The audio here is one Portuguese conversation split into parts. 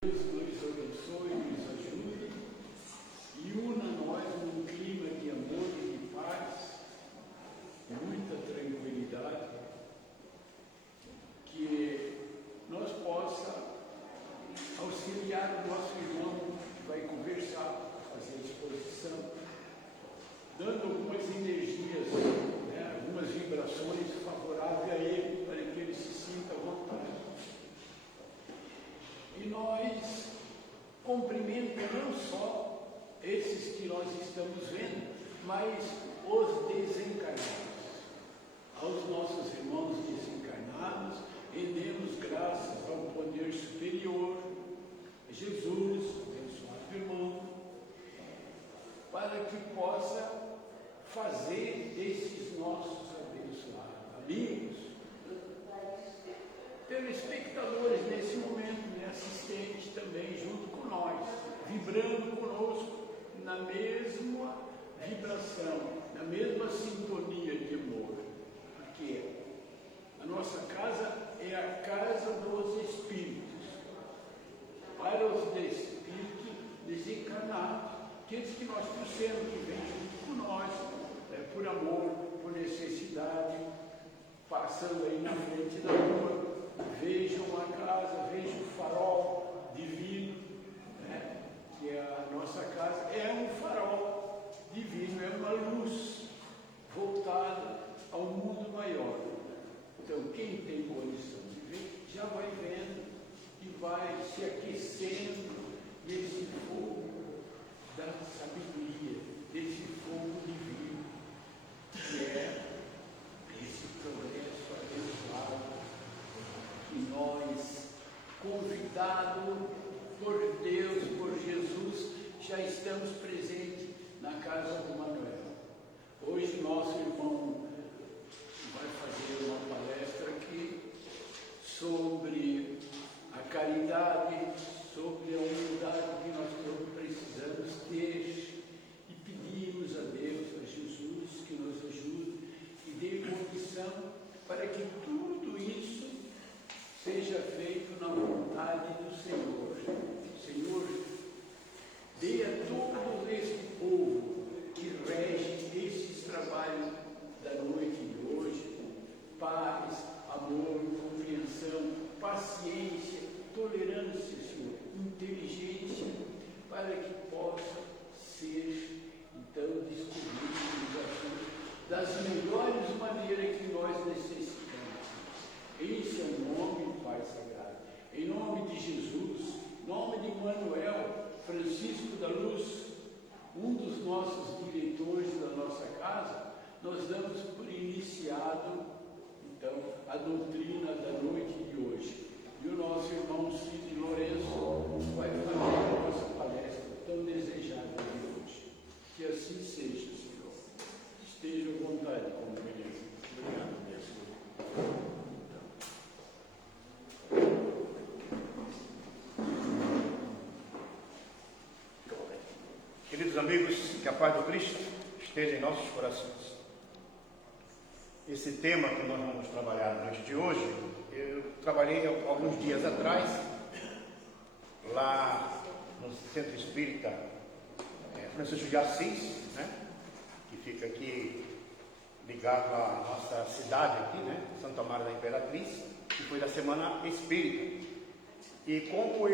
Deus nos abençoe, nos ajude e una nós num clima de amor e de paz, muita tranquilidade, que nós possa auxiliar o nosso irmão que vai conversar, fazer a exposição, dando algumas energias, algumas vibrações favoráveis a ele, para que ele se sinta à vontade. E nós cumprimentamos não só esses que nós estamos vendo, mas os desencarnados. Aos nossos irmãos desencarnados, rendemos graças ao poder superior, a Jesus, abençoado irmão, para que possa fazer desses nossos abençoados amigos, telespectadores nesse momento, assistentes também junto com nós, vibrando conosco na mesma vibração, na mesma sintonia de amor, porque a nossa casa é a casa dos espíritos, para os espíritos desencarnados, aqueles que nós trouxemos, que vêm junto com nós, por amor, por necessidade, passando aí na frente da rua, vejam a casa, vejam o farol divino, que a nossa casa é um farol divino, é uma luz voltada ao mundo maior. Então, quem tem condição de ver, já vai vendo e vai se aquecendo desse fogo da sabedoria, desse fogo divino, que é esse progresso abençoado que nós, convidados por Deus, por Jesus, já estamos presentes na casa do Manuel. Hoje nosso irmão vai fazer uma palestra aqui sobre a caridade, sobre a humildade que nós todos precisamos ter, e pedimos a Deus, a Jesus, que nos ajude e dê condição para que tudo isso seja feito na vontade do Senhor. Senhor, dê a todo este povo que rege esses trabalhos da noite de hoje paz, amor, compreensão, paciência, tolerância, Senhor, inteligência, para que possa ser, então, descobrido das melhores maneiras que nós necessitamos. Esse é o nome do Pai Sagrado. Em nome de Jesus, em nome de Manuel Francisco da Luz, um dos nossos diretores da nossa casa, nós damos por iniciado, então, a doutrina da noite de hoje. E o nosso irmão Cid Lourenço vai fazer a nossa palestra tão desejada de hoje. Que assim seja, Senhor. Esteja à vontade, como beleza. Obrigado, Deus. Queridos amigos, que a paz do Cristo esteja em nossos corações. Esse tema que nós vamos trabalhar na noite de hoje, eu trabalhei alguns dias atrás, lá no Centro Espírita Francisco de Assis, que fica aqui ligado à nossa cidade aqui, Santa Maria da Imperatriz, que foi da Semana Espírita. E como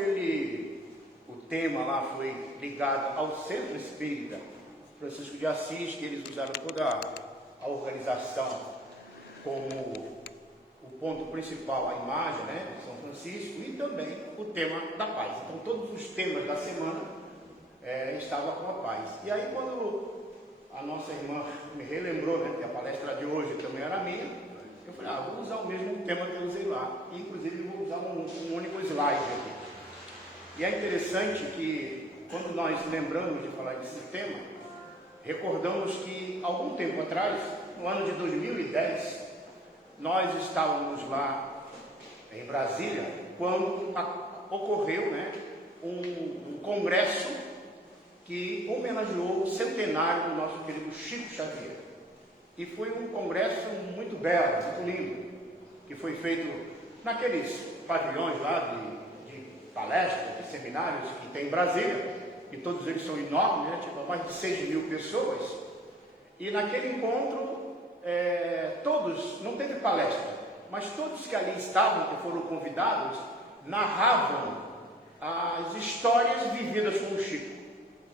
o tema lá foi ligado ao Centro Espírita Francisco de Assis, que eles usaram toda a organização como o ponto principal, a imagem, São Francisco, e também o tema da paz. Então todos os temas da semana estavam com a paz. E aí quando a nossa irmã me relembrou, que a palestra de hoje também era minha, eu falei, vou usar o mesmo tema que eu usei lá, e inclusive vou usar um único slide aqui. E é interessante que, quando nós lembramos de falar desse tema, recordamos que, algum tempo atrás, no ano de 2010, nós estávamos lá em Brasília, quando ocorreu um congresso que homenageou o centenário do nosso querido Chico Xavier. E foi um congresso muito belo, muito lindo, que foi feito naqueles pavilhões lá de palestras, de seminários que tem em Brasília, e todos eles são enormes, né? Tipo, mais de 6 mil pessoas. E naquele encontro, todos, não teve palestra, mas todos que ali estavam, que foram convidados, narravam as histórias vividas com o Chico.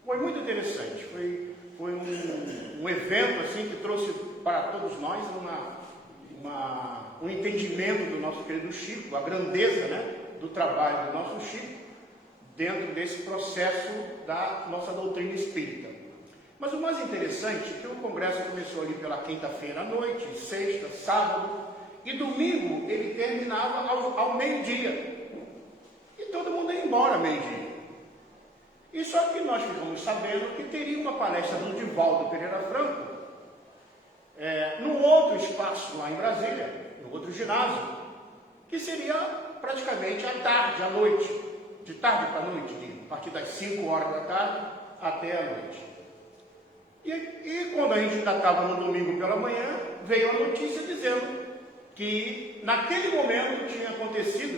Foi muito interessante, foi um evento assim, que trouxe para todos nós um entendimento do nosso querido Chico, a grandeza, né, do trabalho do nosso Chico, dentro desse processo da nossa doutrina espírita. Mas o mais interessante é que o congresso começou ali pela quinta-feira à noite, sexta, sábado, e domingo ele terminava ao meio-dia. E todo mundo ia embora ao meio-dia. E só que nós ficamos sabendo que teria uma palestra do Divaldo Pereira Franco, num outro espaço lá em Brasília, no outro ginásio, que seria praticamente à tarde, à noite, de tarde para a noite, a partir das 5 horas da tarde até a noite. E quando a gente ainda estava no domingo pela manhã, veio a notícia dizendo que naquele momento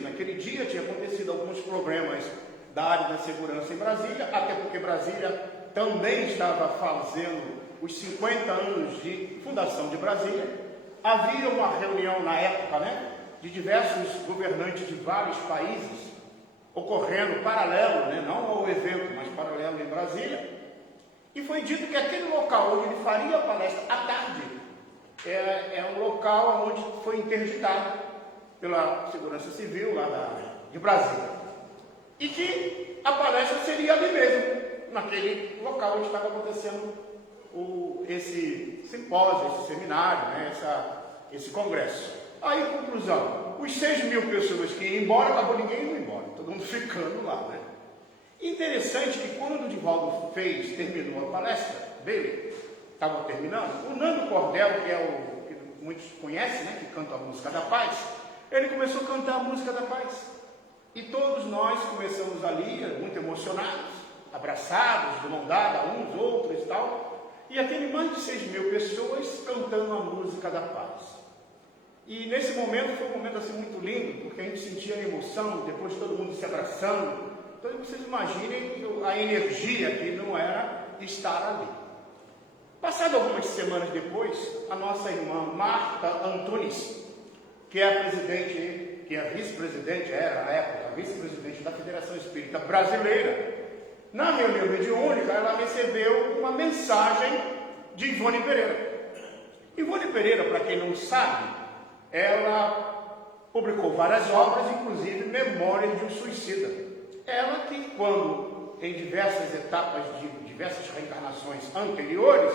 naquele dia tinha acontecido alguns problemas da área da segurança em Brasília, até porque Brasília também estava fazendo os 50 anos de fundação de Brasília. Havia uma reunião na época, né, de diversos governantes de vários países, ocorrendo paralelo, né, não ao evento, mas paralelo em Brasília, e foi dito que aquele local onde ele faria a palestra à tarde é um local onde foi interditado pela Segurança Civil lá de Brasília. E que a palestra seria ali mesmo, naquele local onde estava acontecendo esse simpósio, esse seminário, né, esse congresso. Aí, conclusão, os 6 mil pessoas que iam embora, acabou ninguém indo embora, todo mundo ficando lá, né? Interessante que quando o Divaldo terminou a palestra dele, estava terminando, o Nando Cordel, que muitos conhecem, né, que canta a música da paz, ele começou a cantar a música da paz. E todos nós começamos ali, muito emocionados, abraçados, de mão dada, uns, outros e tal. E aquele mais de 6 mil pessoas cantando a música da paz. E nesse momento foi um momento assim muito lindo, porque a gente sentia a emoção, depois todo mundo se abraçando. Então vocês imaginem a energia que não era estar ali. Passado algumas semanas depois, a nossa irmã Marta Antunes, que é a presidente, que é a vice-presidente, era na época a vice-presidente da Federação Espírita Brasileira, na reunião mediúnica, ela recebeu uma mensagem de Ivone Pereira. Ivone Pereira, para quem não sabe, ela publicou várias obras, inclusive Memórias de um Suicida. Ela que, quando em diversas etapas de diversas reencarnações anteriores,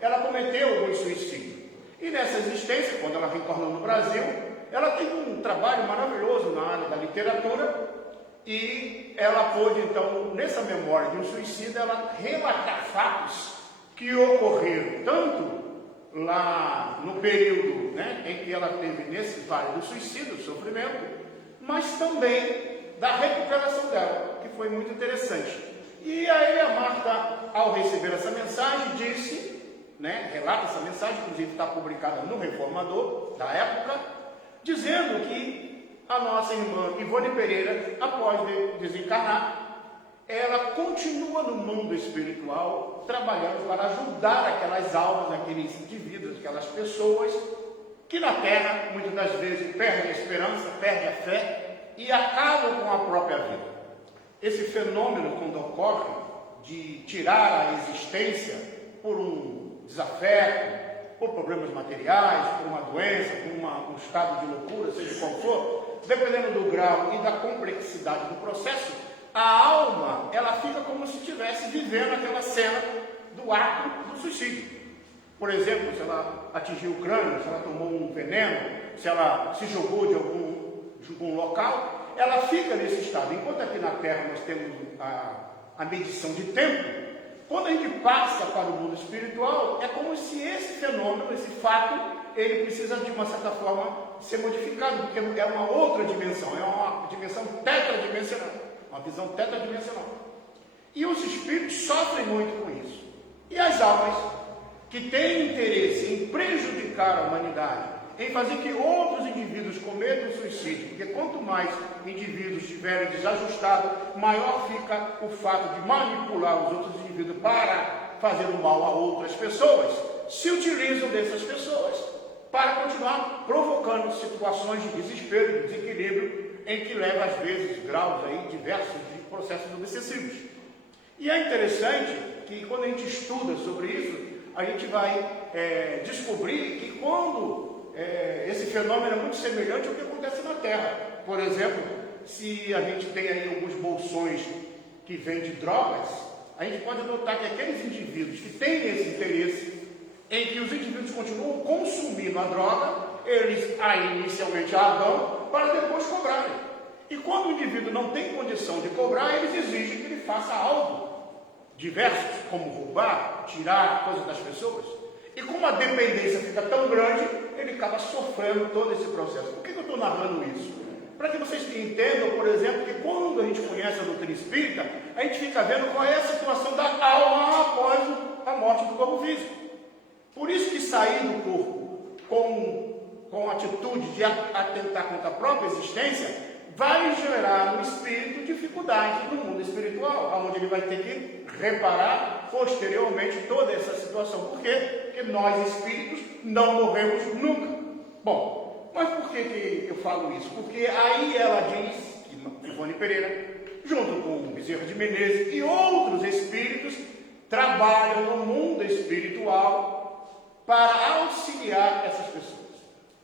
ela cometeu alguns suicídios. E nessa existência, quando ela retornou no Brasil, ela teve um trabalho maravilhoso na área da literatura e ela pôde, então, nessa memória de um suicida, ela relatar fatos que ocorreram tanto lá no período, né, em que ela teve nesse vale do suicídio, do sofrimento, mas também da recuperação dela, que foi muito interessante. E aí a Marta, ao receber essa mensagem, disse, né, relata essa mensagem, inclusive está publicada no Reformador da época, dizendo que a nossa irmã Ivone Pereira, após desencarnar, ela continua no mundo espiritual, trabalhando para ajudar aquelas almas, aqueles indivíduos, aquelas pessoas que na Terra, muitas das vezes, perdem a esperança, perdem a fé e acabam com a própria vida. Esse fenômeno, quando ocorre, de tirar a existência por um desafeto, por problemas materiais, por uma doença, por um estado de loucura, seja qual for, dependendo do grau e da complexidade do processo, a alma, ela fica como se estivesse vivendo aquela cena do ato do suicídio. Por exemplo, se ela atingiu o crânio, se ela tomou um veneno, se ela se jogou de algum local, ela fica nesse estado. Enquanto aqui na Terra nós temos a medição de tempo, quando a gente passa para o mundo espiritual, é como se esse fenômeno, esse fato, ele precisa de uma certa forma ser modificado, porque é uma outra dimensão, é uma dimensão tetradimensional, uma visão tetradimensional. E os espíritos sofrem muito com isso. E as almas que têm interesse em prejudicar a humanidade, em fazer que outros indivíduos cometam suicídio, porque quanto mais indivíduos estiverem desajustados, maior fica o fato de manipular os outros indivíduos para fazer o mal a outras pessoas, se utilizam dessas pessoas para continuar provocando situações de desespero, de desequilíbrio, em que leva às vezes graus aí diversos de processos obsessivos. E é interessante que quando a gente estuda sobre isso, a gente vai descobrir que quando esse fenômeno é muito semelhante ao que acontece na Terra. Por exemplo, se a gente tem aí alguns bolsões que vendem drogas, a gente pode notar que aqueles indivíduos que têm esse interesse em que os indivíduos continuam consumindo a droga, eles aí inicialmente a dão para depois cobrarem. E quando o indivíduo não tem condição de cobrar, eles exigem que ele faça algo diversos, como roubar, tirar coisas das pessoas. E como a dependência fica tão grande, ele acaba sofrendo todo esse processo. Por que eu estou narrando isso? Para que vocês entendam, por exemplo, que quando a gente conhece a doutrina espírita, a gente fica vendo qual é a situação da alma após a morte do corpo físico. Por isso que sair do corpo com a atitude de atentar contra a própria existência vai gerar no espírito dificuldade no mundo espiritual, onde ele vai ter que reparar posteriormente toda essa situação. Por quê? Porque nós espíritos não morremos nunca. Bom, mas por que eu falo isso? Porque aí ela diz, que Ivone Pereira, junto com Bezerra de Menezes e outros espíritos, trabalham no mundo espiritual para auxiliar essas pessoas,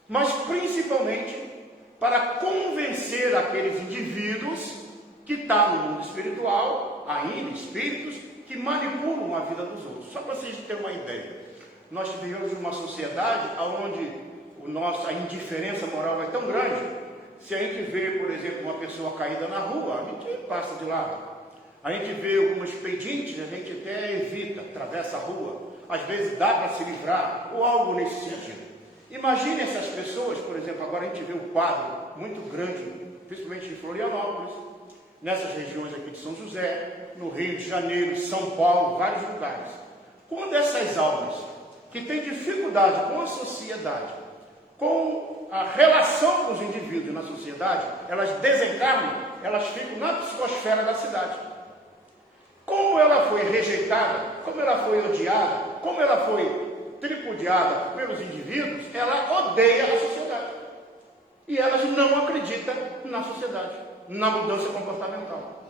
mas principalmente para convencer aqueles indivíduos que estão no mundo espiritual, ainda espíritos, que manipulam a vida dos outros. Só para vocês terem uma ideia, nós vivemos numa sociedade onde a indiferença moral é tão grande. Se a gente vê, por exemplo, uma pessoa caída na rua, a gente passa de lado. A gente vê algumas pedintes, a gente até evita, atravessa a rua. Às vezes dá para se livrar, ou algo nesse sentido. Imagine essas pessoas, por exemplo, agora a gente vê um quadro muito grande, principalmente em Florianópolis, nessas regiões aqui de São José, no Rio de Janeiro, São Paulo, vários lugares. Quando essas almas que têm dificuldade com a sociedade, com a relação com os indivíduos na sociedade, elas desencarnam, elas ficam na psicosfera da cidade. Como ela foi rejeitada, como ela foi odiada, como ela foi tripudiada pelos indivíduos, ela odeia a sociedade. E elas não acreditam na sociedade, na mudança comportamental.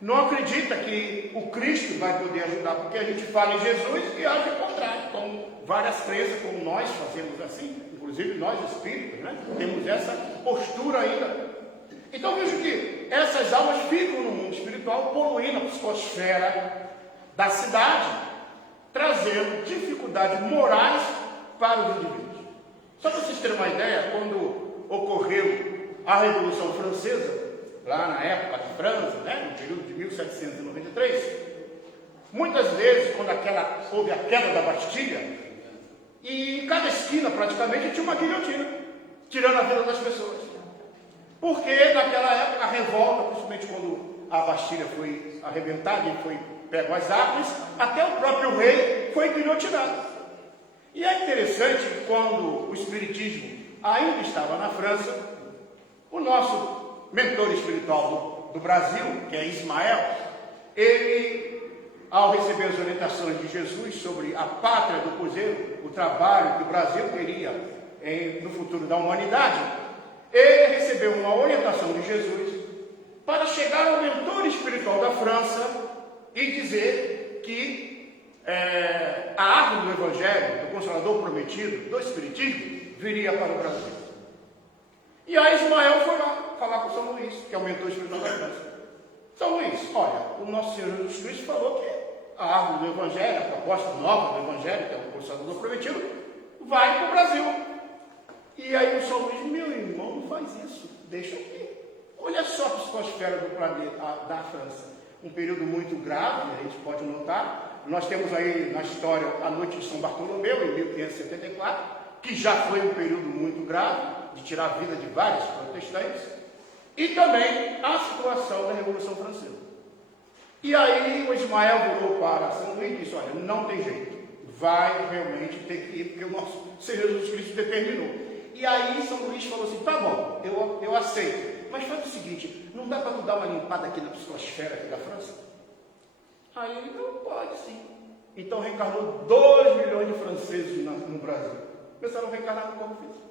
Não acredita que o Cristo vai poder ajudar, porque a gente fala em Jesus e age ao contrário. Então, várias crenças, como nós fazemos assim, inclusive nós espíritas, né, temos essa postura ainda. Então, vejo que essas almas ficam no mundo espiritual, poluindo a psicosfera da cidade, trazendo dificuldades morais para os indivíduos. Só para vocês terem uma ideia, quando ocorreu a Revolução Francesa, lá na época da França, né, no período de 1793, muitas vezes, quando houve a queda da Bastilha, e em cada esquina praticamente tinha uma guilhotina, tirando a vida das pessoas. Porque naquela época a revolta, principalmente quando a Bastilha foi arrebentada e foi pego as armas, até o próprio rei foi guilhotinado. E é interessante que quando o Espiritismo ainda estava na França, o nosso mentor espiritual do Brasil, que é Ismael, ele, ao receber as orientações de Jesus sobre a pátria do cruzeiro, o trabalho que o Brasil teria no futuro da humanidade, ele recebeu uma orientação de Jesus para chegar ao mentor espiritual da França e dizer que a árvore do Evangelho, do Consolador Prometido, do Espiritismo, viria para o Brasil. E aí Ismael foi lá falar com São Luís, que é o mentor espiritual da França. São Luís, olha, o nosso Senhor Jesus Cristo falou que a árvore do Evangelho, a proposta nova do Evangelho, que é o Consolador Prometido, vai para o Brasil. E aí o São Luís, meu irmão, não faz isso, deixa aqui. Olha só a psicosfera do planeta, da França. Um período muito grave, a gente pode notar. Nós temos aí na história a noite de São Bartolomeu, em 1574, que já foi um período muito grave, de tirar a vida de vários protestantes, e também a situação da Revolução Francesa. E aí o Ismael virou para São Luís e disse, olha, não tem jeito, vai realmente ter que ir, porque o nosso Senhor Jesus Cristo determinou. E aí São Luís falou assim, tá bom, eu aceito. Mas faz o seguinte, não dá para tu dar uma limpada aqui na psicosfera aqui da França? Aí ele, não, pode sim. Então reencarnou 2 milhões de franceses no Brasil. Começaram a reencarnar no corpo físico.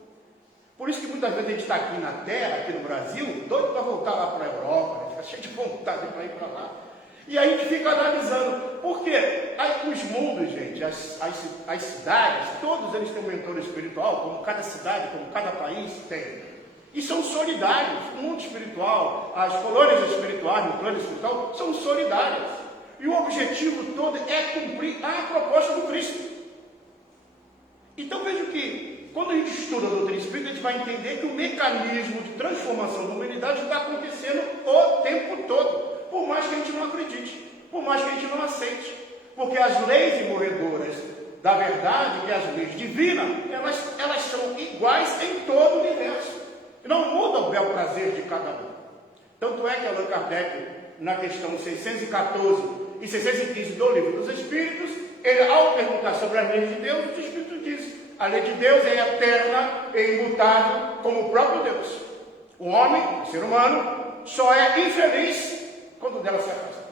Por isso que muitas vezes a gente está aqui na Terra, aqui no Brasil, doido para voltar lá para a Europa, fica cheio de vontade para ir para lá. E aí a gente fica analisando. Por quê? Aí, os mundos, gente, as cidades, todos eles têm um mentor espiritual, como cada cidade, como cada país tem. E são solidários. O mundo espiritual, as colônias espirituais, no plano espiritual, são solidárias. E o objetivo todo é cumprir a proposta do Cristo. Então veja que, quando a gente estuda a doutrina espírita, a gente vai entender que o mecanismo de transformação da humanidade está acontecendo o tempo todo. Por mais que a gente não acredite, por mais que a gente não aceite. Porque as leis imorredoras da verdade, que é as leis divinas, elas são iguais em todo o universo. Não muda o bel prazer de cada um. Tanto é que Allan Kardec, na questão 614 e 615 do Livro dos Espíritos, ele, ao perguntar sobre as leis de Deus, o Espírito diz: a lei de Deus é eterna e imutável como o próprio Deus. O homem, o ser humano, só é infeliz quando dela se afasta.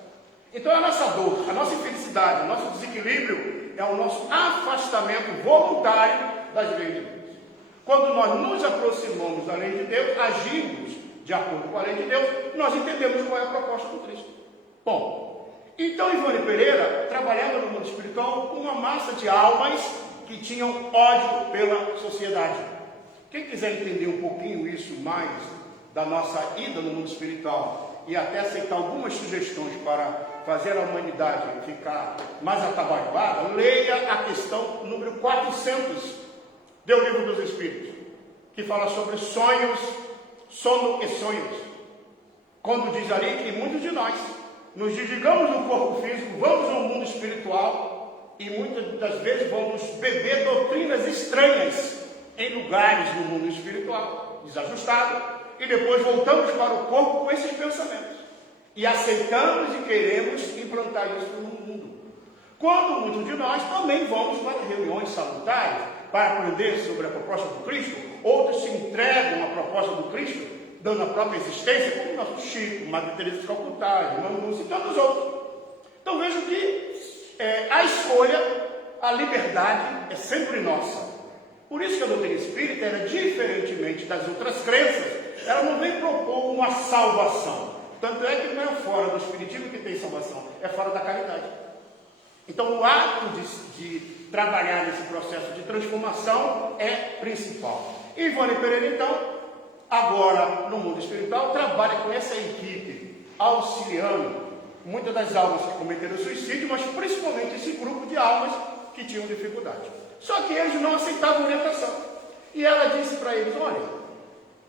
Então a nossa dor, a nossa infelicidade, o nosso desequilíbrio é o nosso afastamento voluntário das leis de Deus. Quando nós nos aproximamos da lei de Deus, agimos de acordo com a lei de Deus, nós entendemos qual é a proposta do Cristo. Bom, então Ivone Pereira trabalhava no mundo espiritual com uma massa de almas que tinham ódio pela sociedade. Quem quiser entender um pouquinho isso mais da nossa ida no mundo espiritual e até aceitar algumas sugestões para fazer a humanidade ficar mais atabalhoada, leia a questão número 400 do Livro dos Espíritos, que fala sobre sonhos, sono e sonhos. Quando diz ali que muitos de nós nos desligamos do corpo físico, vamos ao mundo espiritual e muitas das vezes vamos beber doutrinas estranhas em lugares no mundo espiritual, desajustado, e depois voltamos para o corpo com esses pensamentos. E aceitamos e queremos implantar isso no mundo. Quando muitos de nós também vamos para reuniões salutares, para aprender sobre a proposta do Cristo, outros se entregam à proposta do Cristo, dando a própria existência, como o nosso Chico, Madre Teresa de Calcutá, Irmã Lúcia e tantos outros. Então vejo que a escolha, a liberdade é sempre nossa. Por isso que a doutrina espírita, ela, diferentemente das outras crenças, ela não vem propor uma salvação. Tanto é que não é fora do espiritismo que tem salvação, é fora da caridade. Então o ato de trabalhar nesse processo de transformação é principal. E Ivone Pereira, então, agora no mundo espiritual, trabalha com essa equipe, auxiliando muitas das almas que cometeram suicídio, mas principalmente esse grupo de almas que tinham dificuldade. Só que eles não aceitavam orientação. E ela disse para eles: olha,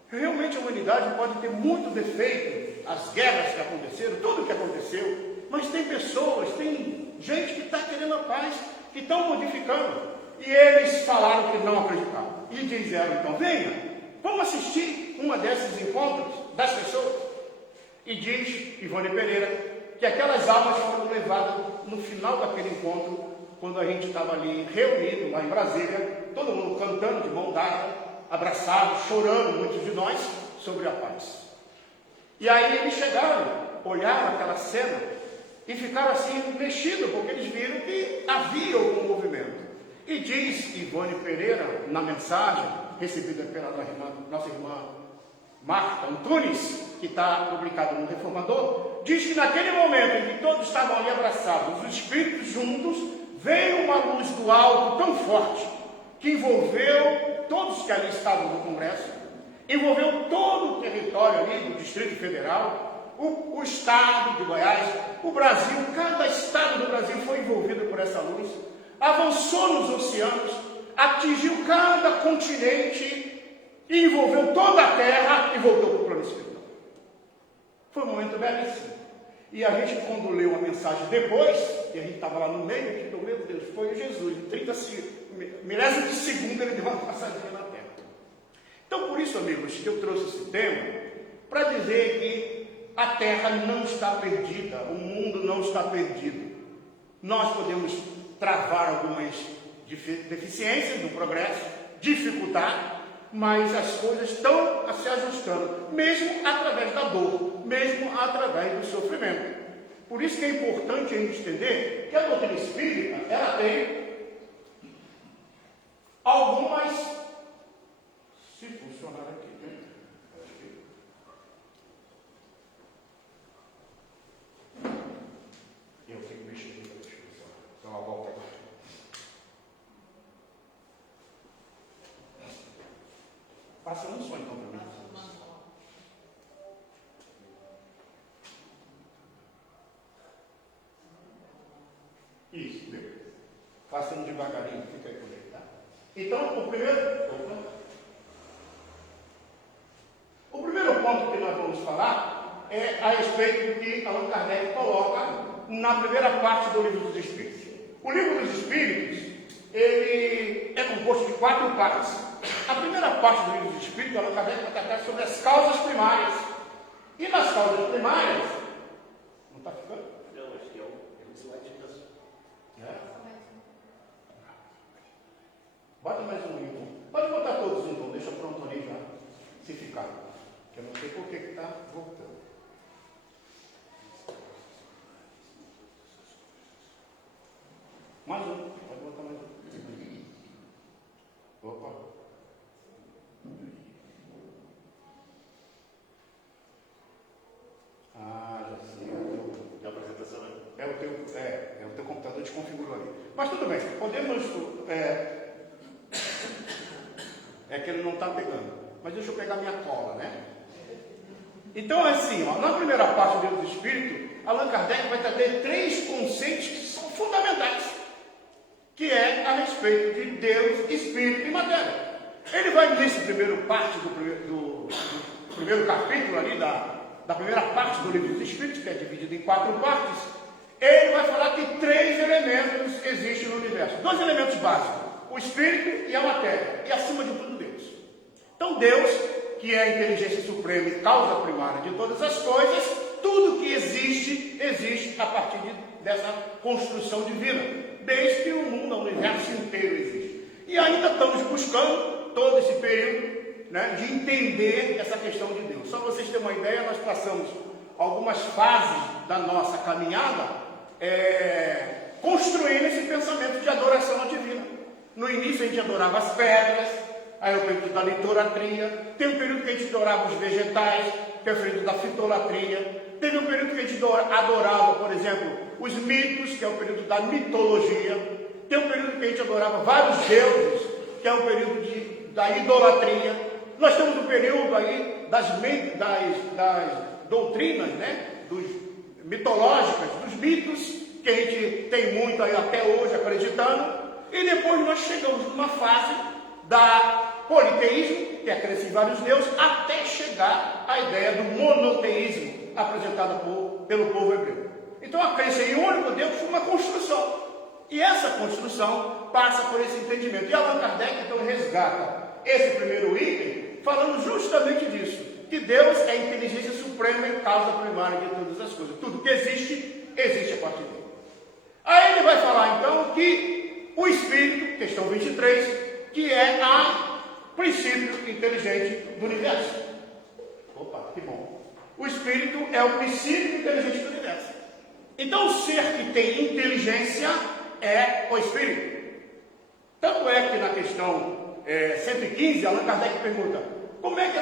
realmente a humanidade pode ter muito defeito, as guerras que aconteceram, tudo que aconteceu, mas tem pessoas, tem gente que está querendo a paz, que estão modificando. E eles falaram que não acreditavam. E disseram: então venha, vamos assistir uma desses encontros das pessoas. E diz Ivone Pereira que aquelas almas foram levadas no final daquele encontro, quando a gente estava ali reunido lá em Brasília, todo mundo cantando de mão dada, abraçado, chorando, muitos de nós, sobre a paz. E aí eles chegaram, olharam aquela cena e ficaram assim mexidos, porque eles viram que havia algum movimento. E diz Ivone Pereira, na mensagem recebida pela nossa irmã Marta Antunes, que está publicada no Reformador, diz que naquele momento em que todos estavam ali abraçados, os espíritos juntos, veio uma luz do alto tão forte, que envolveu todos que ali estavam no Congresso, envolveu todo o território ali do Distrito Federal, o estado de Goiás, o Brasil, cada estado do Brasil foi envolvido por essa luz, avançou nos oceanos, atingiu cada continente, e envolveu toda a terra e voltou para o plano espiritual. Foi um momento belíssimo. E a gente, quando leu a mensagem depois, e a gente estava lá no meio, que meu Deus, foi Jesus, em 30 milésimos de segundo ele deu uma passadinha na terra. Então, por isso, amigos, que eu trouxe esse tema, para dizer que a terra não está perdida, o mundo não está perdido. Nós podemos travar algumas deficiências do progresso, dificultar, mas as coisas estão se ajustando, mesmo através da dor, mesmo através do sofrimento. Por isso que é importante a gente entender que a doutrina espírita, ela tem algumas, se funcionar aqui, né? Eu tenho que mexer aqui para deixar eu dar uma volta agora. Passa um só então para mim. Isso, beleza. Passando devagarinho, fica aí comigo, tá? Então, o primeiro ponto que nós vamos falar é a respeito do que Allan Kardec coloca na primeira parte do Livro dos Espíritos. O Livro dos Espíritos, ele é composto de 4 partes. A primeira parte do Livro dos Espíritos, Allan Kardec vai tratar sobre as causas primárias. E nas causas primárias, não está ficando? Não, acho que é o slide das... Bota mais um então. Pode botar todos então, deixa pronto ali já, se ficar. Que eu não sei por que está voltando. Mais um, pode botar mais um. Opa. Já sei. É a apresentação, né? É o teu computador desconfigurou ali. Mas tudo bem, podemos. É que ele não está pegando. Mas deixa eu pegar minha cola, né? Então, assim, ó, na primeira parte do Livro do Espírito, Allan Kardec vai trazer 3 conceitos que são fundamentais, que é a respeito de Deus, Espírito e matéria. Ele vai, nesse primeiro parte do primeiro capítulo ali, da primeira parte do Livro dos Espíritos, que é dividido em 4 partes, ele vai falar que 3 elementos existem no universo. 2 elementos básicos, o Espírito e a matéria, e acima de tudo Deus. Então Deus, que é a inteligência suprema e causa primária de todas as coisas, tudo que existe, existe a partir dessa construção divina, desde que o mundo, o universo inteiro existe. E ainda estamos buscando todo esse período, né, de entender essa questão de Deus. Só para vocês terem uma ideia, nós passamos algumas fases da nossa caminhada construindo esse pensamento de adoração à divina. No início a gente adorava as pedras, aí é o período da litolatria, tem um período que a gente adorava os vegetais, que é o período da fitolatria, teve um período que a gente adorava, por exemplo, os mitos, que é o período da mitologia, tem um período que a gente adorava vários deuses, que é o período da idolatria. Nós temos um período aí das doutrinas, né, mitológicas, dos mitos, que a gente tem muito aí até hoje acreditando, e depois nós chegamos numa fase da politeísmo, que é crescer em vários deuses, até chegar à ideia do monoteísmo, apresentada pelo povo hebreu. Então a crença em um único Deus foi uma construção, e essa construção passa por esse entendimento. E Allan Kardec então resgata esse primeiro item, falando justamente disso, que Deus é a inteligência suprema e causa primária de todas as coisas. Tudo que existe, existe a partir dele. Aí ele vai falar então que o Espírito, questão 23, que é o princípio inteligente do universo. Opa, que bom. O Espírito é o princípio inteligente do universo. Então o ser que tem inteligência é o Espírito. Tanto é que na questão 115, Allan Kardec pergunta, como é que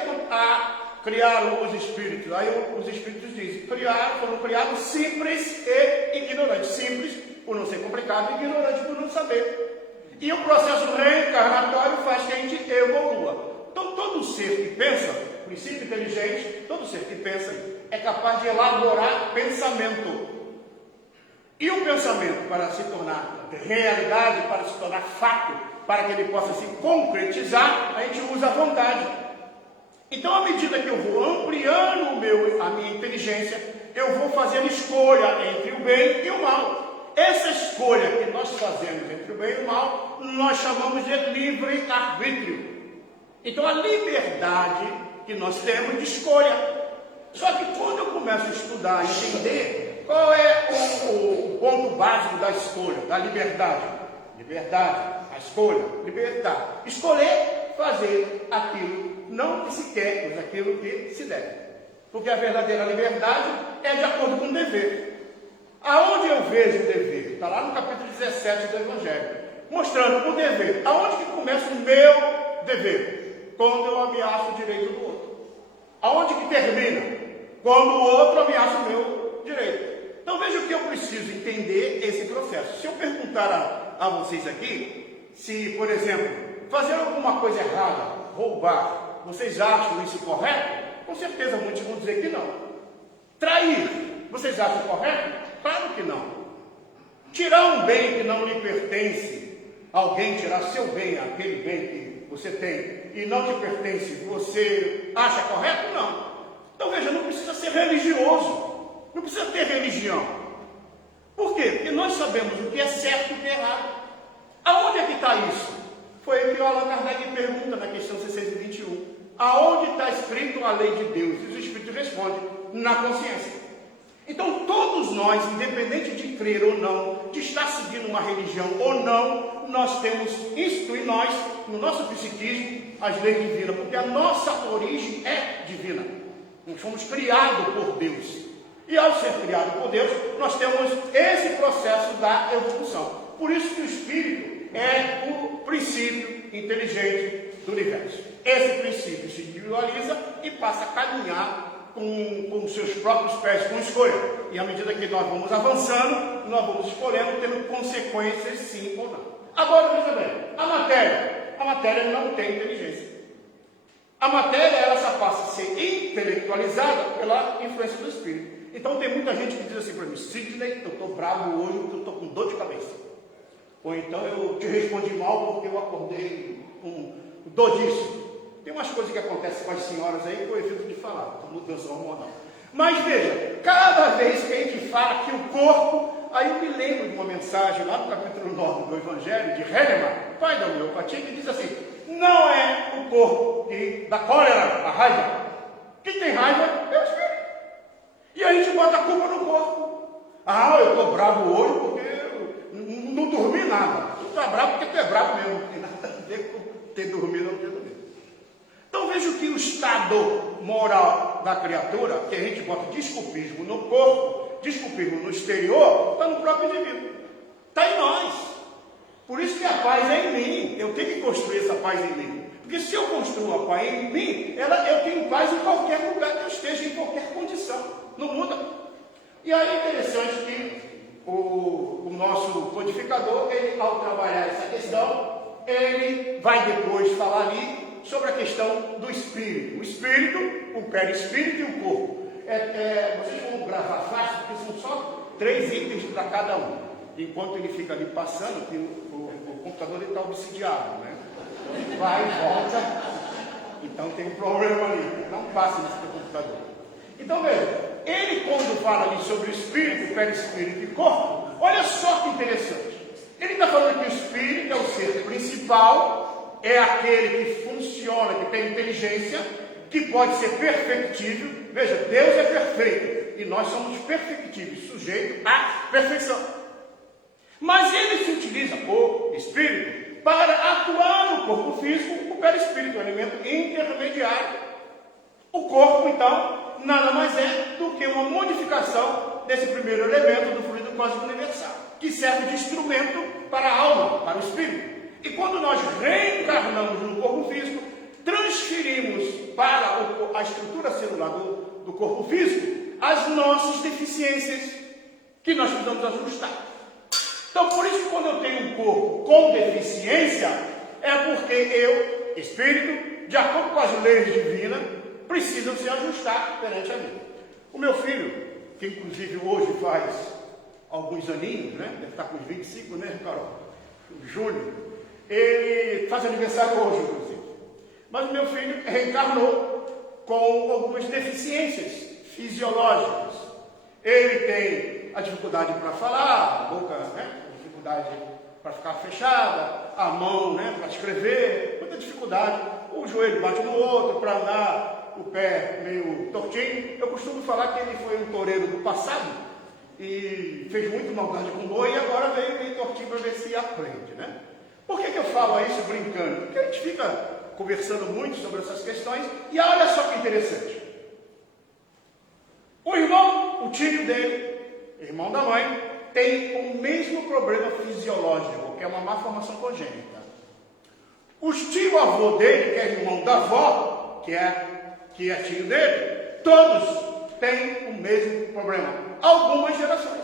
criaram os espíritos? Aí os espíritos dizem, foram criados simples e ignorantes. Simples por não ser complicado, e ignorante por não saber. E o processo reencarnatório faz que a gente evolua. Então todo ser que pensa, princípio inteligente, todo ser que pensa é capaz de elaborar pensamento. E o pensamento, para se tornar realidade, para se tornar fato, para que ele possa se concretizar, a gente usa a vontade. Então, à medida que eu vou ampliando a minha inteligência, eu vou fazendo escolha entre o bem e o mal. Essa escolha que nós fazemos entre o bem e o mal, nós chamamos de livre-arbítrio. Então, a liberdade que nós temos de escolha. Só que quando eu começo a estudar, entender qual é o ponto básico da escolha, da liberdade. Liberdade, a escolha, libertar. Escolher fazer aquilo, não que se quer, mas aquilo que se deve. Porque a verdadeira liberdade é de acordo com o dever. Aonde eu vejo o dever? Está lá no capítulo 17 do Evangelho, mostrando o dever. Aonde que começa o meu dever? Quando eu ameaço o direito do outro. Aonde que termina? Quando o outro ameaça o meu direito. Então veja que eu preciso entender esse processo. Se eu perguntar a vocês aqui, se, por exemplo, fazer alguma coisa errada, roubar, vocês acham isso correto? Com certeza muitos vão dizer que não. Trair, vocês acham correto? Claro que não. Tirar um bem que não lhe pertence, alguém tirar seu bem, aquele bem que você tem, e não te pertence, você acha correto? Não. Então veja, não precisa ser religioso. Não precisa ter religião. Por quê? Porque nós sabemos o que é certo e o que é errado. Aonde é que está isso? Foi o que o Allan Kardec pergunta na questão 621. Aonde está escrito a lei de Deus? E o Espírito responde, na consciência. Então todos nós, independente de crer ou não, de estar seguindo uma religião ou não, nós temos isso em nós, no nosso psiquismo, as leis divinas, porque a nossa origem é divina. Nós fomos criados por Deus. E ao ser criado por Deus, nós temos esse processo da evolução. Por isso que o Espírito é o princípio inteligente do universo. Esse princípio se individualiza e passa a caminhar com os seus próprios pés, com escolha. E à medida que nós vamos avançando, nós vamos escolhendo, tendo consequências sim ou não. Agora, veja bem, a matéria não tem inteligência. A matéria, ela só passa a ser intelectualizada pela influência do Espírito. Então tem muita gente que diz assim para mim, Sidney, eu estou bravo hoje porque eu estou com dor de cabeça. Ou então eu te respondi mal porque eu acordei com dor disso. Tem umas coisas que acontecem com as senhoras aí que eu evito de falar, mudança hormonal. Mas veja, cada vez que a gente fala que o corpo, aí eu me lembro de uma mensagem lá no capítulo 9 do Evangelho, de Hahnemann, pai da homeopatia, que diz assim, não é o corpo que dá cólera, a raiva. Quem tem raiva é o espírito. E a gente bota a culpa no corpo. Ah, eu estou bravo hoje porque eu não dormi nada. Tu está bravo porque tu é bravo mesmo. Não tem nada a ver com ter dormido ou não ter dormido. Então veja que o estado moral da criatura, que a gente bota desculpismo no corpo, desculpismo no exterior, está no próprio indivíduo. Está em nós. Por isso que a paz é em mim. Eu tenho que construir essa paz em mim. Porque se eu construo a paz em mim, eu tenho paz em qualquer lugar que eu esteja, em qualquer condição. Não muda. E aí é interessante que o nosso codificador, ele, ao trabalhar essa questão, ele vai depois falar ali sobre a questão do espírito. O espírito, o perispírito e o corpo. Vocês vão gravar fácil, porque são só 3 itens para cada um. Enquanto ele fica ali passando, que o computador está obsidiado, né? Vai e volta. Então tem um problema ali. Não passa nesse computador. Então veja. Ele, quando fala ali sobre o espírito, perispírito e corpo, olha só que interessante. Ele está falando que o espírito é o ser principal, é aquele que funciona, que tem inteligência, que pode ser perfectível. Veja, Deus é perfeito e nós somos perfectíveis, sujeitos à perfeição. Mas ele se utiliza, o espírito, para atuar no corpo físico, o perispírito, o elemento intermediário. O corpo, então, nada mais é do que uma modificação desse primeiro elemento do fluido cósmico universal, que serve de instrumento para a alma, para o espírito. E quando nós reencarnamos no corpo físico, transferimos para a estrutura celular do corpo físico as nossas deficiências, que nós precisamos ajustar. Então, por isso que quando eu tenho um corpo com deficiência, é porque eu, espírito, de acordo com as leis divinas, precisam se ajustar perante a mim. O meu filho, que inclusive hoje faz alguns aninhos, né? Deve estar com uns 25, né, Carol? O Júnior. Ele faz aniversário hoje, inclusive. Mas o meu filho reencarnou com algumas deficiências fisiológicas. Ele tem a dificuldade para falar, a boca, né? A dificuldade para ficar fechada, a mão, né? Para escrever, muita dificuldade. O joelho bate no outro, para andar, o pé meio tortinho. Eu costumo falar que ele foi um toureiro do passado e fez muito maldade com o boi e agora veio meio tortinho para ver se aprende, né? Por que eu falo isso brincando? Porque a gente fica conversando muito sobre essas questões, e olha só que interessante. O irmão, o tio dele, irmão da mãe, tem o mesmo problema fisiológico, que é uma malformação congênita. Os tio-avô dele, que é irmão da avó, que é tio dele, todos têm o mesmo problema. Algumas gerações.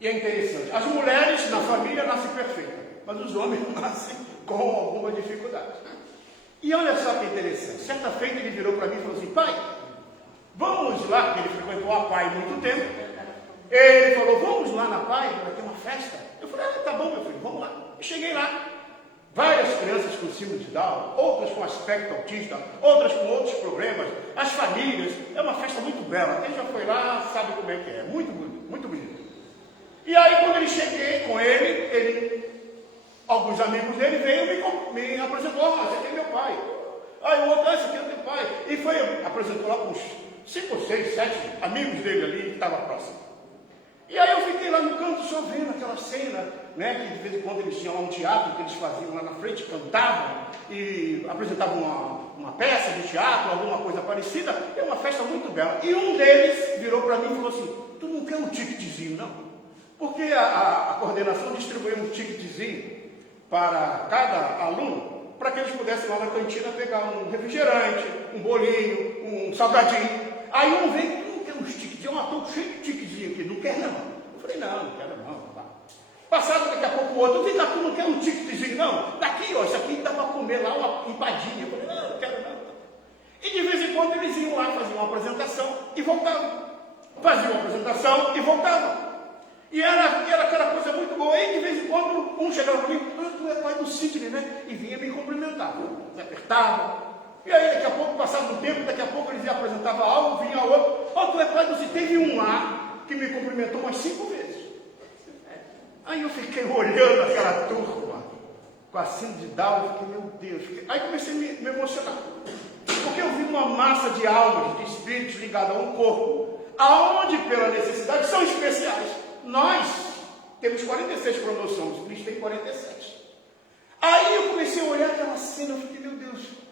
E é interessante. As mulheres na família nascem perfeitas, mas os homens nascem com alguma dificuldade. E olha só que interessante. Certa feita ele virou para mim e falou assim: pai, vamos lá, porque ele frequentou a PAI há muito tempo. Ele falou: vamos lá na PAI, vai ter uma festa. Eu falei: tá bom, meu filho, vamos lá. Eu cheguei lá. Várias crianças com síndrome de Down, outras com aspecto autista, outras com outros problemas, as famílias. É uma festa muito bela. Quem já foi lá sabe como é que é. Muito bonito, muito bonito. E aí, quando eu cheguei com ele, alguns amigos dele veio me apresentou: esse aqui é meu pai. Aí o outro: esse aqui é meu pai. E apresentou lá com uns 5, 6, 7 amigos dele ali que estavam próximos. E aí eu fiquei lá no canto só vendo aquela cena, né, que de vez em quando eles tinham lá um teatro que eles faziam lá na frente, cantavam e apresentavam uma peça de teatro, alguma coisa parecida. É uma festa muito bela. E um deles virou para mim e falou assim: tu não quer um ticketzinho, não? Porque a coordenação distribuiu um ticketzinho para cada aluno, para que eles pudessem lá na cantina pegar um refrigerante, um bolinho, um salgadinho. Aí um veio: tu não quer uns tickets? Eu estou cheio de ticketzinho aqui, não quer não? Eu falei: não quero não. Tá. Passado daqui a pouco o outro: vem cá, tu não quer um ticketzinho não? Daqui, ó, isso aqui dá para comer lá uma empadinha. Eu falei: não quero não. E de vez em quando eles iam lá, faziam uma apresentação e voltavam. Faziam uma apresentação e voltavam. E era aquela coisa muito boa. E de vez em quando um chegava para mim: tu é pai do Sidney, né? E vinha me cumprimentar. Me apertava. E aí daqui a pouco, passado um tempo, daqui a pouco eles apresentavam algo, vinha outro: tu é pai do Sidney. Teve um lá que me cumprimentou umas 5 vezes. Aí eu fiquei olhando aquela turma com a síndrome de Down, eu fiquei: meu Deus. Aí comecei a me emocionar. Porque eu vi uma massa de almas, de espíritos ligados a um corpo, aonde pela necessidade são especiais. Nós temos 46 cromossomos, eles têm 47. Aí eu comecei a olhar aquela cena, eu fiquei: meu Deus.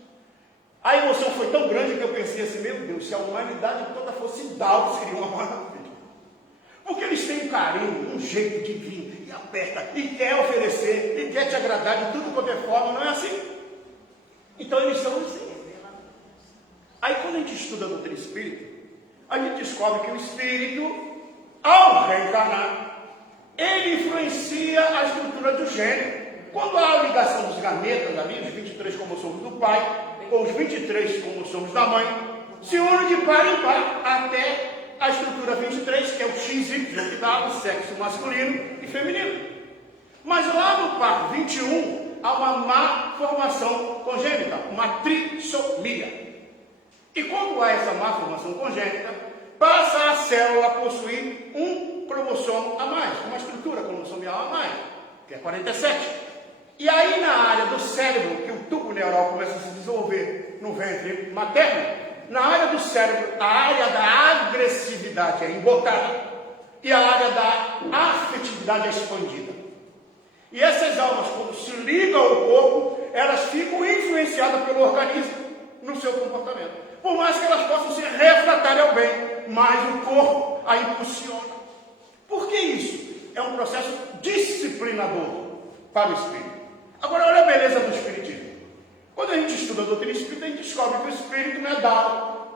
A emoção foi tão grande que eu pensei assim: meu Deus, se a humanidade toda fosse Down, seria uma maravilha. Porque eles têm um carinho, um jeito de vir, e aperta, e quer oferecer, e quer te agradar de tudo quanto é forma, não é assim? Então eles são assim. Aí quando a gente estuda a doutrina espírita, a gente descobre que o espírito, ao reencarnar, ele influencia a estrutura do gênero. Quando há a ligação dos gametas ali, os 23 cromossomos do pai, com os 23 cromossomos da mãe, se unem de par em par até a estrutura 23, que é o XY, que dá o sexo masculino e feminino. Mas lá no par 21, há uma má formação congênita, uma trissomia. E quando há essa má formação congênita, passa a célula a possuir um cromossomo a mais, uma estrutura cromossomial a mais, que é 47. E aí na área do cérebro, que o tubo neural começa a se desenvolver no ventre materno, na área do cérebro, a área da agressividade é embotada e a área da afetividade é expandida. E essas almas, quando se ligam ao corpo, elas ficam influenciadas pelo organismo no seu comportamento. Por mais que elas possam ser refratárias ao bem, mas o corpo a impulsiona. Por que isso? É um processo disciplinador para o espírito. Agora, olha a beleza do espiritismo. Quando a gente estuda a doutrina espírita, a gente descobre que o espírito não é dado,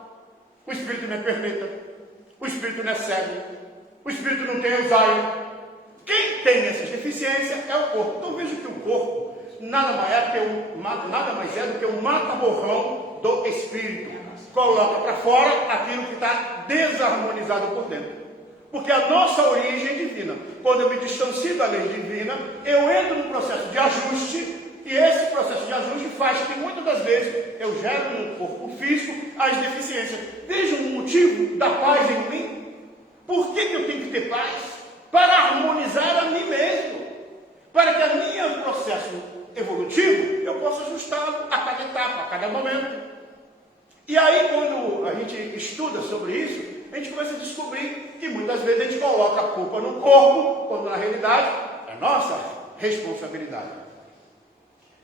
o espírito não é perneta, o espírito não é cego, o espírito não tem Alzheimer. Quem tem essas deficiências é o corpo. Então veja que o corpo nada mais é do que o mata-borrão do espírito. Coloca para fora aquilo que está desarmonizado por dentro. Porque a nossa origem é divina. Quando eu me distancio da lei divina, eu entro num processo de ajuste, e esse processo de ajuste faz que muitas das vezes eu gero no corpo físico as deficiências. Veja um motivo da paz em mim. Por que eu tenho que ter paz? Para harmonizar a mim mesmo. Para que a minha processo evolutivo eu possa ajustá-lo a cada etapa, a cada momento. E aí, quando a gente estuda sobre isso, a gente começa a descobrir que muitas vezes a gente coloca a culpa no corpo, quando na realidade é nossa responsabilidade.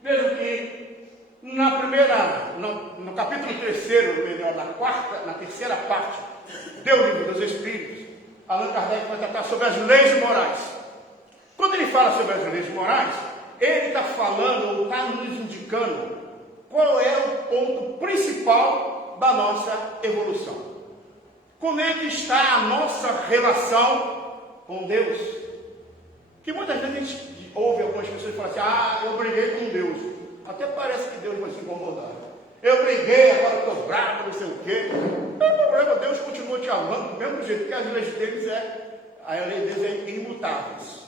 Veja que no capítulo 3, melhor, na terceira parte do Livro dos Espíritos, Allan Kardec vai tratar sobre as leis morais. Quando ele fala sobre as leis morais, ele está falando, ou está nos indicando, qual é o ponto principal da nossa evolução. Como é que está a nossa relação com Deus? Que muitas vezes a gente ouve algumas pessoas falar assim, eu briguei com Deus. Até parece que Deus vai se incomodar. Eu briguei, agora estou bravo, não sei o quê. Não tem problema, Deus continua te amando do mesmo jeito, porque as leis deles a lei deles é imutáveis.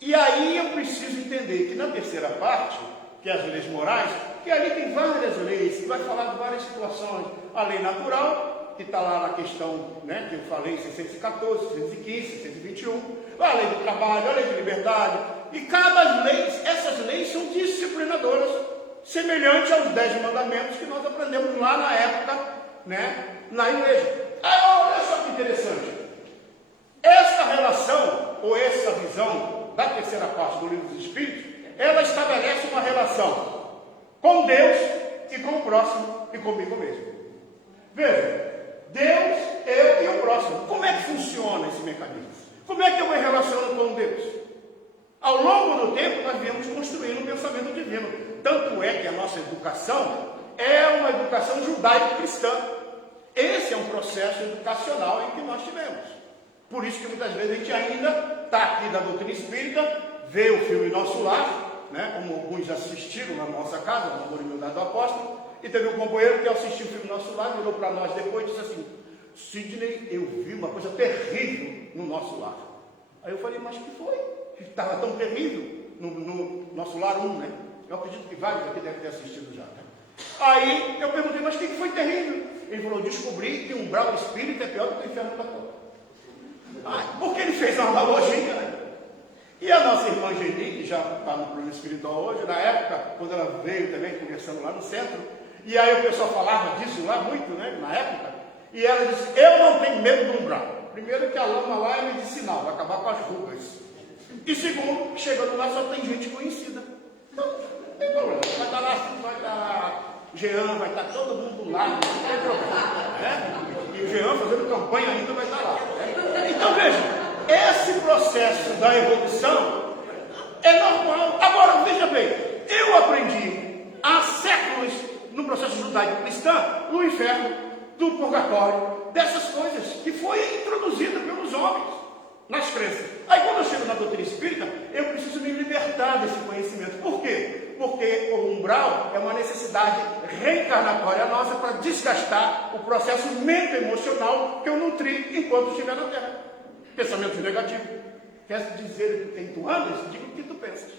E aí eu preciso entender que na terceira parte, que é as leis morais, que ali tem várias leis, que vai falar de várias situações. A lei natural, que está lá na questão, né, que eu falei, 614, 615, 621, a lei do trabalho, a lei de liberdade, e cada lei, essas leis são disciplinadoras, semelhante aos 10 mandamentos que nós aprendemos lá na época, né, na igreja. Olha só que interessante, essa relação, ou essa visão da terceira parte do Livro dos Espíritos, ela estabelece uma relação com Deus e com o próximo e comigo mesmo. Veja, Deus, eu e o próximo. Como é que funciona esse mecanismo? Como é que eu me relaciono com Deus? Ao longo do tempo, nós viemos construindo um pensamento divino. Tanto é que a nossa educação é uma educação judaico-cristã. Esse é um processo educacional em que nós tivemos. Por isso que muitas vezes a gente ainda está aqui da doutrina espírita, vê o filme Nosso Lar, né, como alguns assistiram na nossa casa, na Humildade do Apóstolo, e teve um companheiro que assistiu o filme Nosso Lar, virou para nós depois e disse assim, Sidney, eu vi uma coisa terrível no Nosso Lar. Aí eu falei, mas que foi? Estava tão terrível no Nosso Lar 1, né? Eu acredito que vários aqui devem ter assistido já. Né? Aí eu perguntei, mas o que foi terrível? Ele falou, descobri que um umbral espírita é pior do que o inferno da porta. Porque ele fez uma analogia, né? E a nossa irmã Geni, que já está no plano espiritual hoje, na época, quando ela veio também conversando lá no centro, e aí o pessoal falava disso lá muito, né, na época, e ela disse, eu não tenho medo do umbral. Primeiro que a lama lá é medicinal, vai acabar com as rugas. E segundo, chegando lá só tem gente conhecida. Então, não tem problema. Vai estar lá, vai estar Jean, vai estar todo mundo lá, não tem problema. Né? E o Jean fazendo campanha ainda vai estar lá. Né? Então veja, esse processo da evolução é normal. Agora, veja bem, eu aprendi há séculos no processo judaico-cristão, no inferno, do purgatório, dessas coisas que foi introduzida pelos homens nas crenças. Aí quando eu chego na doutrina espírita, eu preciso me libertar desse conhecimento. Por quê? Porque o umbral é uma necessidade reencarnatória nossa para desgastar o processo mente-emocional que eu nutri enquanto estiver na Terra. Pensamentos negativos. Quer dizer o que tu andas? Diga o que tu pensas.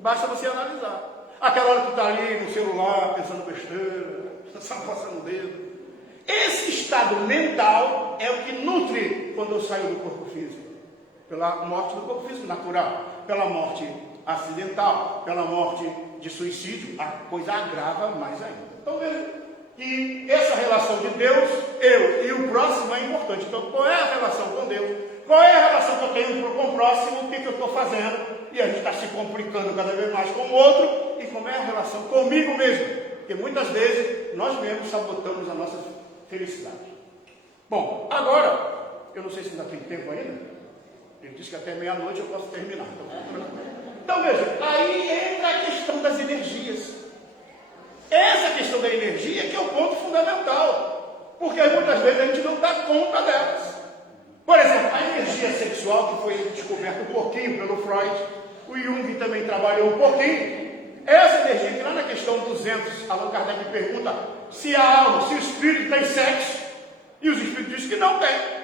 Basta você analisar. Aquela hora que tu está ali no celular, pensando besteira, só passando o dedo. Esse estado mental é o que nutre quando eu saio do corpo físico. Pela morte do corpo físico natural, pela morte acidental, pela morte de suicídio, a coisa agrava mais ainda. Então veja que essa relação de Deus, eu e o próximo é importante. Então qual é a relação com Deus? Qual é a relação que eu tenho com o próximo? O que eu estou fazendo? E a gente está se complicando cada vez mais com o outro. E como é a relação comigo mesmo? Porque muitas vezes nós mesmos sabotamos a nossa felicidade. Bom, agora, eu não sei se ainda tem tempo ainda. Ele disse que até meia-noite eu posso terminar. Então veja, aí entra a questão das energias. Essa questão da energia que é o ponto fundamental. Porque muitas vezes a gente não dá conta delas. Por exemplo, a energia sexual que foi descoberta um pouquinho pelo Freud, o Jung também trabalhou um pouquinho. Essa energia que lá na questão 200, Allan Kardec pergunta se a alma, se o espírito tem sexo, e os espíritos dizem que não tem.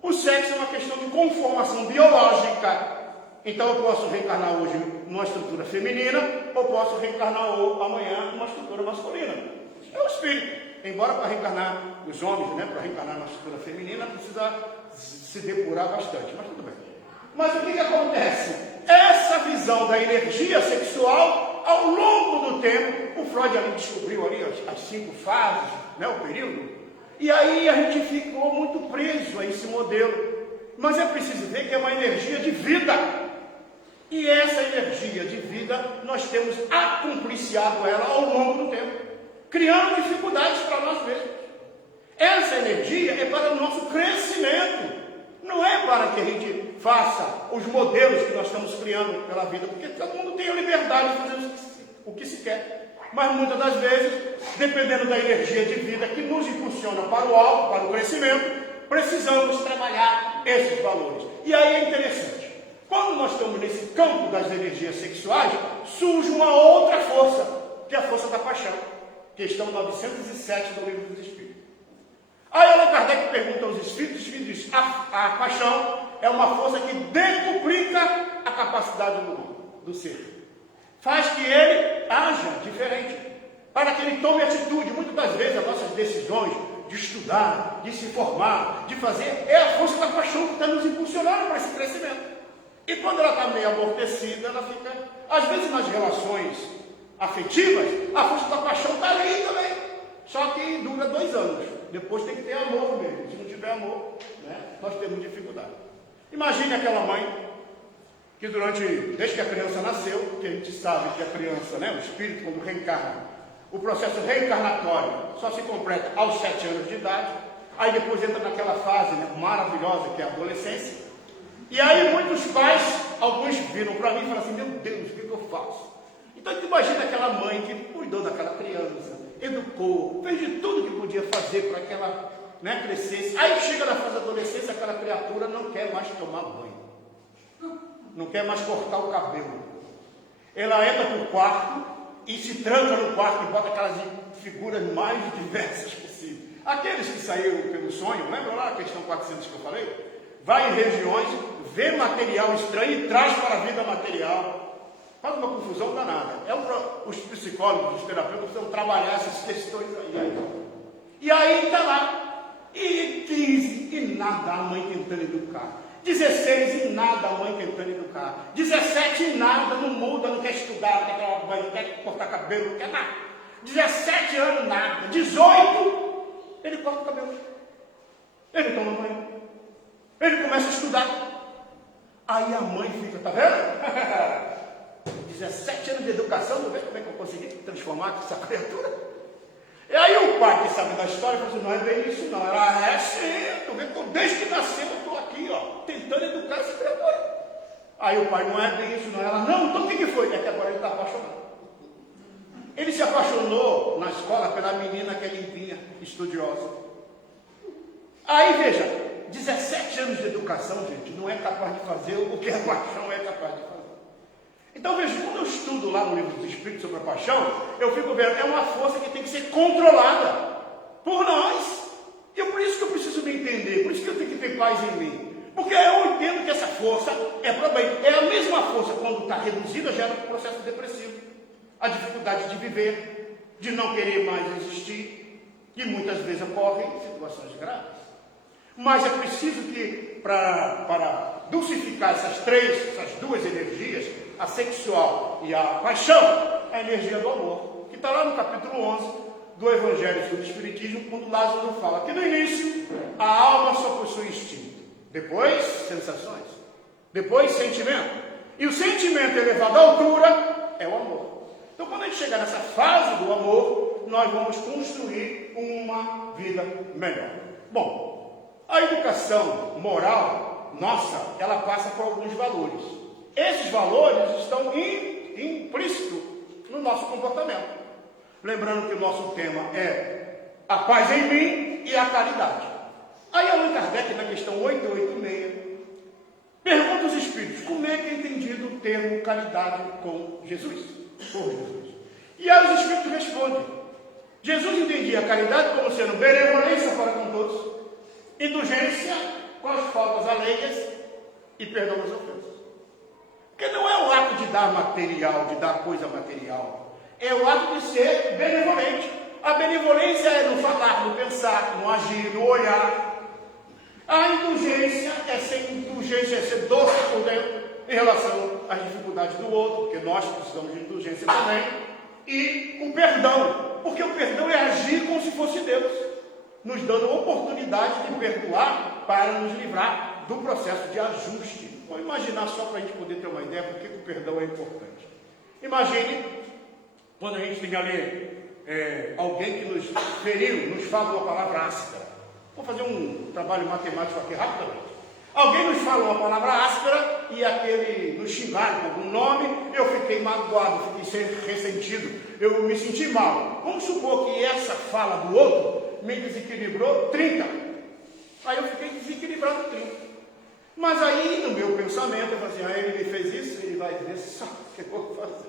O sexo é uma questão de conformação biológica. Então eu posso reencarnar hoje numa estrutura feminina, ou posso reencarnar amanhã numa estrutura masculina. É o espírito. Embora para reencarnar os homens, né, para reencarnar numa estrutura feminina, precisa se depurar bastante, mas tudo bem. Mas o que acontece? Essa visão da energia sexual, ao longo do tempo, o Freud ali descobriu ali as 5 fases, né, o período, e aí a gente ficou muito preso a esse modelo. Mas é preciso ver que é uma energia de vida. E essa energia de vida, nós temos acumpliciado ela ao longo do tempo, criando dificuldades para nós mesmos. Essa energia é para o nosso crescimento, não é para que a gente faça os modelos que nós estamos criando pela vida, porque todo mundo tem a liberdade de fazer o que se quer. Mas muitas das vezes, dependendo da energia de vida que nos impulsiona para o alto, para o crescimento, precisamos trabalhar esses valores. E aí é interessante. Quando nós estamos nesse campo das energias sexuais, surge uma outra força, que é a força da paixão. Questão 907 do Livro dos Espíritos. Aí Allan Kardec pergunta aos espíritos, e diz, a paixão é uma força que decuplica a capacidade do ser. Faz que ele haja diferente, para que ele tome atitude. Muitas das vezes as nossas decisões de estudar, de se formar, de fazer, é a força da paixão que está nos impulsionando para esse crescimento. E quando ela está meio amortecida, ela fica, às vezes nas relações afetivas, a força da paixão está ali também, só que dura 2 anos, depois tem que ter amor mesmo. Se não tiver amor, né, nós temos dificuldade. Imagine aquela mãe que desde que a criança nasceu, que a gente sabe que a criança, né, o espírito quando reencarna, o processo reencarnatório só se completa aos 7 anos de idade, aí depois entra naquela fase, né, maravilhosa que é a adolescência, e aí muitos pais, alguns viram para mim e falaram assim, meu Deus, o que eu faço? Então tu imagina aquela mãe que cuidou daquela criança, educou, fez de tudo que podia fazer para que ela, né, crescesse, aí chega na fase da adolescência, aquela criatura não quer mais tomar banho, não quer mais cortar o cabelo, ela entra para o quarto e se tranca no quarto e bota aquelas figuras mais diversas possíveis. Aqueles que saíram pelo sonho, lembra lá a questão 400 que eu falei? Vai em regiões, vê material estranho e traz para a vida material. Faz uma confusão danada. Os psicólogos, os terapeutas precisam trabalhar essas questões aí. E aí está lá. E 15 e nada a mãe tentando educar. 16 e nada a mãe tentando educar. 17 e nada, não muda, não quer estudar, não quer tomar banho, não quer cortar cabelo, não quer nada. 17 anos, nada. 18, ele corta o cabelo. Ele toma banho. Ele começa a estudar. Aí a mãe fica, tá vendo? 17 anos de educação, não vê como é que eu consegui transformar essa criatura? E aí o pai que sabe da história fala assim, não é bem isso não. Ela é sim, tu vê que desde que nasceu eu estou aqui, ó, tentando educar essa criatura. Aí o pai, não é bem isso não. Ela, não, então o que foi? É que agora ele está apaixonado. Ele se apaixonou na escola pela menina que é limpinha, estudiosa. Aí veja, 17 anos de educação, gente, não é capaz de fazer o que a paixão é capaz de fazer. Então veja, quando eu estudo lá no Livro dos Espíritos sobre a paixão, eu fico vendo, é uma força que tem que ser controlada por nós. E é por isso que eu preciso me entender, por isso que eu tenho que ter paz em mim. Porque eu entendo que essa força é para bem. É a mesma força quando está reduzida, gera um processo depressivo. A dificuldade de viver, de não querer mais existir, que muitas vezes ocorre em situações graves. Mas é preciso que, para dulcificar essas duas energias, a sexual e a paixão, a energia do amor, que está lá no capítulo 11 do Evangelho segundo o Espiritismo, quando Lázaro fala que no início a alma só possui instinto, depois sensações, depois sentimento, e o sentimento elevado à altura é o amor. Então quando a gente chegar nessa fase do amor, nós vamos construir uma vida melhor. Bom, a educação moral nossa, ela passa por alguns valores. Esses valores estão implícitos no nosso comportamento. Lembrando que o nosso tema é a paz em mim e a caridade. Aí Allan Kardec, na questão 886, pergunta aos espíritos, como é que é entendido o termo caridade com Jesus? Por Jesus. E aí os espíritos respondem, Jesus entendia a caridade como sendo benevolência para com todos, indulgência com as faltas alheias e perdão das ofensas. Porque não é o ato de dar material, de dar coisa material. É o ato de ser benevolente. A benevolência é no falar, no pensar, no agir, no olhar. A indulgência é ser doce por dentro em relação às dificuldades do outro, porque nós precisamos de indulgência também. E o perdão, porque o perdão é agir como se fosse Deus, nos dando a oportunidade de perdoar para nos livrar do processo de ajuste. Vamos imaginar só para a gente poder ter uma ideia por que o perdão é importante. Imagine quando a gente tem ali alguém que nos feriu, nos fala uma palavra áspera. Vou fazer um trabalho matemático aqui rapidamente. Alguém nos fala uma palavra áspera e aquele nos xingar com algum nome, eu fiquei magoado, fiquei ressentido, eu me senti mal. Vamos supor que essa fala do outro me desequilibrou 30. Aí eu fiquei desequilibrado 30. Mas aí no meu pensamento eu falei assim, ele me fez isso, ele vai dizer, sabe o que eu vou fazer?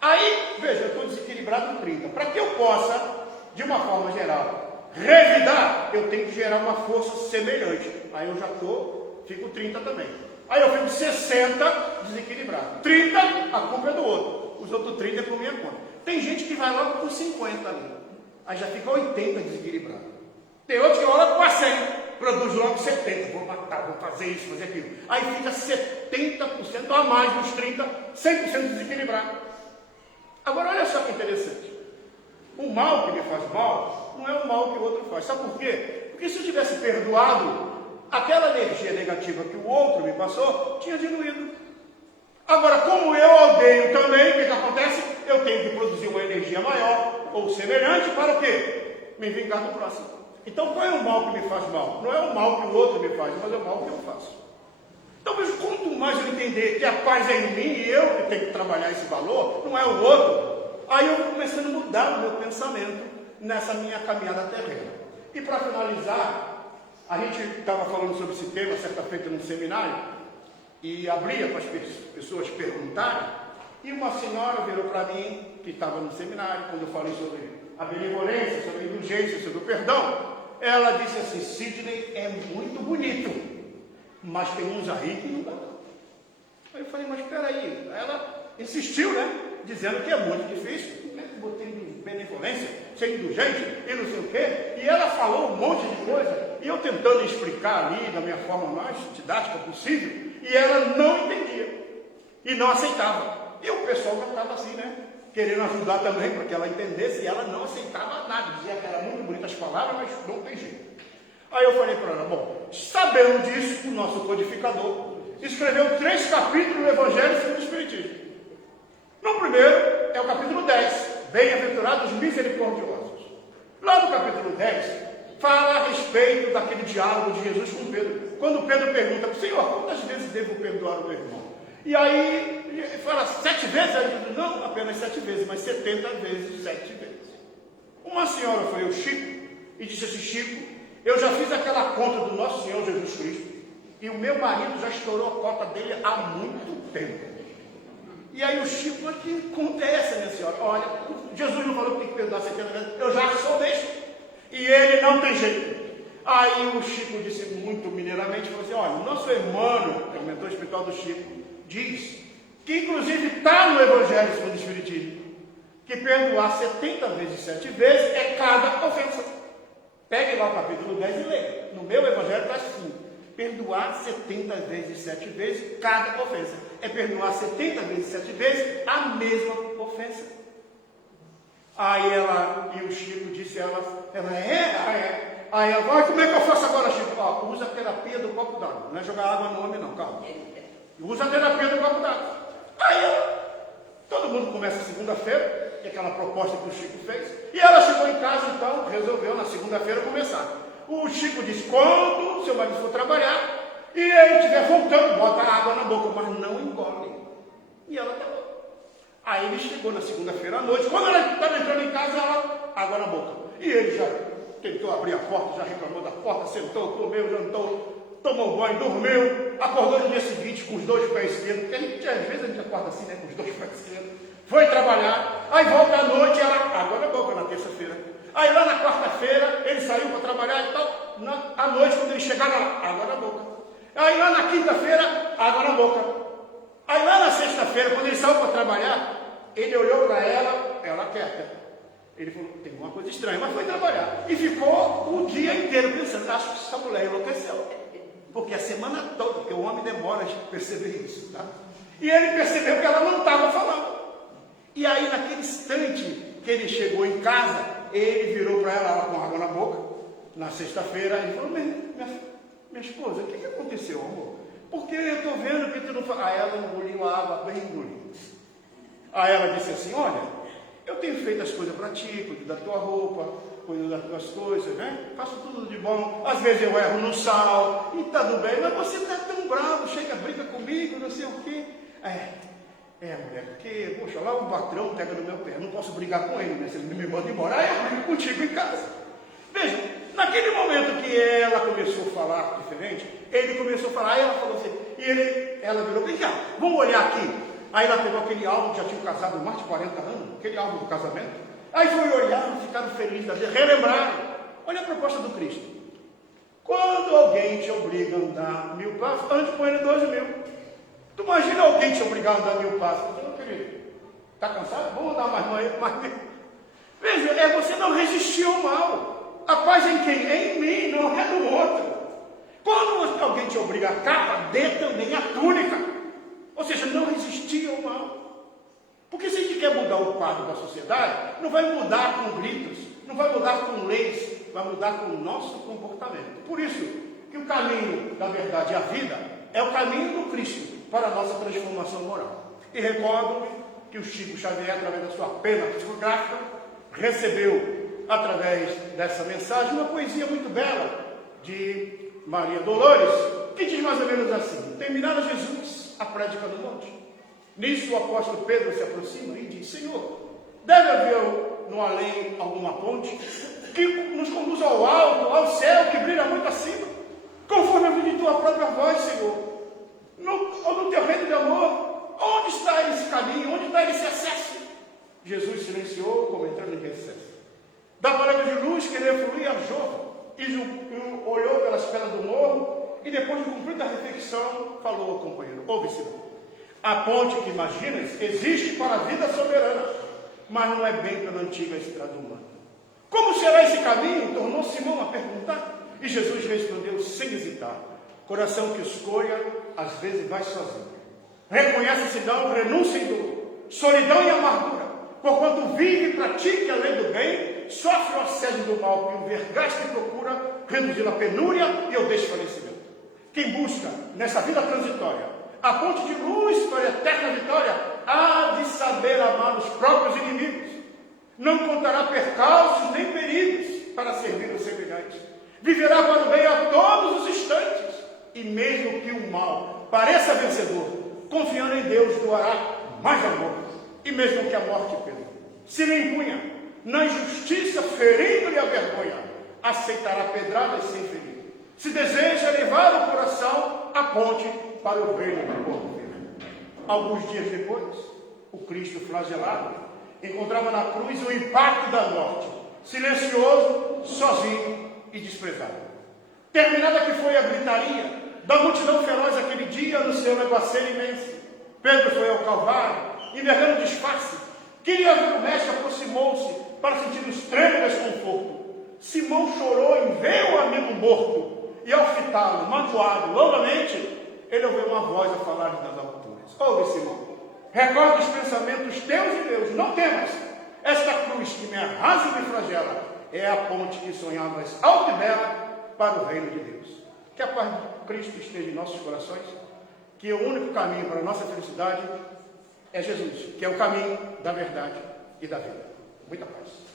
Aí, veja, eu estou desequilibrado em 30. Para que eu possa, de uma forma geral, revidar, eu tenho que gerar uma força semelhante. Aí eu já fico 30 também. Aí eu fico 60 desequilibrado. 30, a culpa é do outro. Os outros 30 é por minha conta. Tem gente que vai logo com 50 ali. Aí já fica 80 desequilibrado. Tem outros que vão logo com 100. Produz logo 70. Vou matar, vou fazer isso, fazer aquilo. Aí fica 70% a mais dos 30, 100% desequilibrado. Agora, olha só que interessante. O mal que me faz mal não é o mal que o outro faz. Sabe por quê? Porque se eu tivesse perdoado, aquela energia negativa que o outro me passou, tinha diluído. Agora, como eu odeio também, o que acontece? Eu tenho que produzir uma energia maior ou semelhante para o quê? Me vingar do próximo. Então, qual é o mal que me faz mal? Não é o mal que o outro me faz, mas é o mal que eu faço. Então, quanto mais eu entender que a paz é em mim e eu que tenho que trabalhar esse valor, não é o outro, aí eu vou começando a mudar o meu pensamento nessa minha caminhada terrena. E para finalizar, a gente estava falando sobre esse tema certa feita num seminário e abria para as pessoas perguntarem, e uma senhora virou para mim, que estava no seminário, quando eu falei sobre a benevolência, sobre a indulgência, sobre o perdão, ela disse assim, Sidney, é muito bonito, mas tem uns aí que não dá. Aí eu falei, mas espera aí. Ela insistiu, né? Dizendo que é muito difícil. Como é que botei benevolência, ser indulgente e não sei o quê? E ela falou um monte de coisa. E eu tentando explicar ali da minha forma mais didática possível. E ela não entendia. E não aceitava. E o pessoal já estava assim, né? Querendo ajudar também para que ela entendesse. E ela não aceitava nada. Dizia que eram muito bonitas palavras, mas não tem jeito. Aí eu falei para ela, bom, sabendo disso, o nosso codificador escreveu 3 capítulos do Evangelho segundo o Espiritismo. No primeiro é o capítulo 10, Bem-aventurados misericordiosos. Lá no capítulo 10, fala a respeito daquele diálogo de Jesus com Pedro. Quando Pedro pergunta, Senhor, quantas vezes devo perdoar o meu irmão? E aí ele fala 7 vezes, aí ele diz, não apenas 7 vezes, mas 70 vezes 7 vezes. Uma senhora foi ao Chico e disse assim, Chico, eu já fiz aquela conta do nosso Senhor Jesus Cristo e o meu marido já estourou a cota dele há muito tempo. E aí o Chico, mas que conta é essa, minha senhora? Olha, Jesus não falou que tem que perdoar 70 vezes, eu já sou besta. E ele não tem jeito. Aí o Chico disse muito mineiramente, falou assim, olha, o nosso irmão, que é o mentor espiritual do Chico, diz que inclusive está no Evangelho segundo o Espiritismo, que perdoar 70 vezes 7 vezes é cada ofensa. Pegue lá o capítulo 10 e leia. No meu Evangelho está assim, perdoar 70 vezes 7 vezes cada ofensa. É perdoar 70 vezes 7 vezes a mesma ofensa. Aí ela, e o Chico disse, ela é. Aí ela, mas como é que eu faço agora, Chico? Ó, usa a terapia do copo d'água. Não é jogar água no homem, não, calma. Usa a terapia do copo d'água. Aí todo mundo começa segunda-feira, que é aquela proposta que o Chico fez, e ela chegou em casa, então, resolveu na segunda-feira começar. O Chico disse, quando seu marido for trabalhar, e ele estiver voltando, bota água na boca, mas não engole. E ela acabou. Aí ele chegou na segunda-feira à noite, quando ela estava entrando em casa, ela, água na boca. E ele já tentou abrir a porta, já reclamou da porta, sentou, comeu, jantou, tomou banho, dormiu, acordou no dia seguinte com os 2 pés esquerdos, porque às vezes a gente acorda assim, né, com os 2 pés esquerdos, foi trabalhar, aí volta à noite, ela, água na boca na terça-feira. Aí lá na quarta-feira, ele saiu para trabalhar e tal, à noite, quando ele chegava lá, água na boca. Aí lá na quinta-feira, água na boca. Aí lá na sexta-feira, quando ele saiu para trabalhar, ele olhou para ela quieta. Ele falou, tem alguma coisa estranha, mas foi trabalhar. E ficou o dia inteiro pensando, acho que essa mulher enlouqueceu. Porque a semana toda, porque o homem demora a perceber isso, tá? E ele percebeu que ela não estava falando. E aí, naquele instante que ele chegou em casa, ele virou para ela com água na boca, na sexta-feira, e falou, minha esposa, o que aconteceu, amor? Porque eu estou vendo Aí ela engoliu a água, bem engoliu. Aí ela disse assim, olha, eu tenho feito as coisas para ti, cuido da tua roupa, cuido das tuas coisas, né? Faço tudo de bom. Às vezes eu erro no sal, e tá tudo bem, mas você está tão bravo, chega, briga comigo, não sei o quê. Mulher, porque, poxa, lá o patrão pega no meu pé, eu não posso brigar com ele, né? Se ele me manda embora, aí eu brigo contigo em casa. Veja, naquele momento que ela começou a falar diferente, ele começou a falar, aí ela falou assim, ela virou, vem cá, vamos olhar aqui. Aí ela pegou aquele álbum, já tinha casado há mais de 40 anos, aquele álbum do casamento. Aí foi olhar, ficaram felizes da vida, relembraram. Olha a proposta do Cristo. Quando alguém te obriga a andar 1000 passos, ande com ele 12.000. Tu imagina alguém te obrigar a andar 1000 passos? Não, querido, está cansado? Vamos andar mais 1000. Veja, é você não resistir ao mal. A paz em quem? É em mim, não é no outro. Quando alguém te obriga a capa, dê também a túnica. Ou seja, não resistir ao mal. Porque se a gente quer mudar o quadro da sociedade, não vai mudar com gritos, não vai mudar com leis, vai mudar com o nosso comportamento. Por isso que o caminho da verdade e a vida é o caminho do Cristo para a nossa transformação moral. E recordo-me que o Chico Xavier, através da sua pena psicográfica, recebeu, através dessa mensagem, uma poesia muito bela de Maria Dolores, que diz mais ou menos assim: terminado Jesus a prédica no monte, nisso o apóstolo Pedro se aproxima e diz: Senhor, deve haver no além alguma ponte que nos conduz ao alto, ao céu, que brilha muito acima, conforme a vida de tua própria voz, Senhor, no teu reino de amor. Onde está esse caminho? Onde está esse acesso? Jesus silenciou, como entrando em recesso. Da palavra de luz que ele fluía a jorro, e olhou pelas pedras do morro, e depois de cumprida a reflexão, falou ao companheiro: ouve, Senhor, a ponte que imaginas existe para a vida soberana, mas não é bem pela antiga estrada humana. Como será esse caminho? Tornou Simão a perguntar, e Jesus respondeu sem hesitar: coração que escolha, às vezes vai sozinho. Reconhece-se não, renúncia e dor, solidão e amargura, porquanto vive e pratica a lei do bem, sofre o assédio do mal que o vergaste e procura reduzir a penúria e o desfalecimento. Quem busca nessa vida transitória a ponte de luz para a eterna vitória, há de saber amar os próprios inimigos. Não contará percalços nem perigos para servir os semelhantes. Viverá para o bem a todos os instantes. E mesmo que o mal pareça vencedor, confiando em Deus, doará mais amor. E mesmo que a morte perda, se lhe impunha, na injustiça, ferindo-lhe a vergonha, aceitará pedradas sem ferir. Se deseja levar o coração à ponte para o reino do corpo. Alguns dias depois, o Cristo flagelado encontrava na cruz o impacto da morte, silencioso, sozinho e desprezado. Terminada que foi a gritaria da multidão feroz aquele dia no seu negoceiro imenso, Pedro foi ao Calvário, envergando disfarce. Queria ver o mestre, aproximou-se para sentir o extremo desconforto. Simão chorou em ver o amigo morto, e ao fitá-lo, magoado, longamente, ele ouviu uma voz a falar das alturas: ouve, Simão, recorda os pensamentos teus e meus, não temas. Esta cruz que me arrasa e me flagela é a ponte que sonhavas alta e bela para o reino de Deus. Que a paz de Cristo esteja em nossos corações, que o único caminho para a nossa felicidade é Jesus, que é o caminho da verdade e da vida. Muita paz.